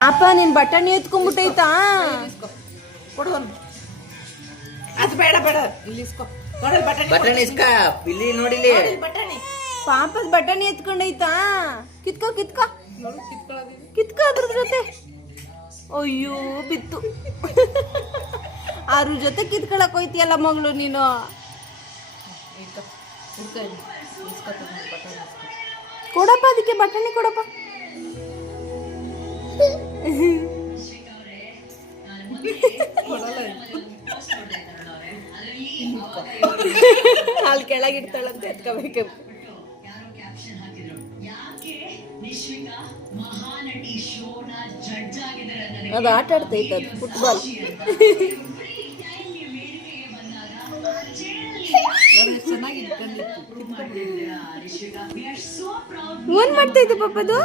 ಅಪ್ಪ ನಿನ್ ಬಟಾಣಿ ಎತ್ಕೊಂಡ್ಬಿಟ್ಟೈತಾ ಕೊಡು ಅದು ಬೇಡ ಬೇಡ ಇಲ್ಲಿ ಇಸ್ಕೊ ನೋಡಲ್ ಬಟಾಣಿ ಇಸ್ಕ ಇಲ್ಲಿ ನೋಡಿಲಿ ಬಟಾಣಿ ಪಾಪದ ಬಟಾಣಿ ಎತ್ಕೊಂಡೈತಾ ಕಿತ್ಕೋ ಕಿತ್ಕೋ ನೋಡು ಕಿತ್ಕೊಳ್ಳೋದಿದೆ ಕಿತ್ಕೋ ಅದ್ರ ಜೊತೆ ಅಯ್ಯೋ ಬಿತ್ತು ಅದ್ರ ಜೊತೆ ಕಿತ್ಕೊಳಕ್ ಹೋಯ್ತಿಯಲ್ಲ ಮಗಳು ನೀನು ಕೊಡಪ್ಪ ಅದಕ್ಕೆ ಬಟಾಣಿ ಕೊಡಪ್ಪ ಅಲ್ಲಿ ಕೆಳಗಿಡ್ತಾಳಂತ ಎತ್ಕೋಬೇಕು ಅದು ಆಟ ಆಡ್ತೈತೆ ಅದು ಫುಟ್ಬಾಲ್ ಏನ್ ಮಾಡ್ತೈತೆ ಪಾಪದು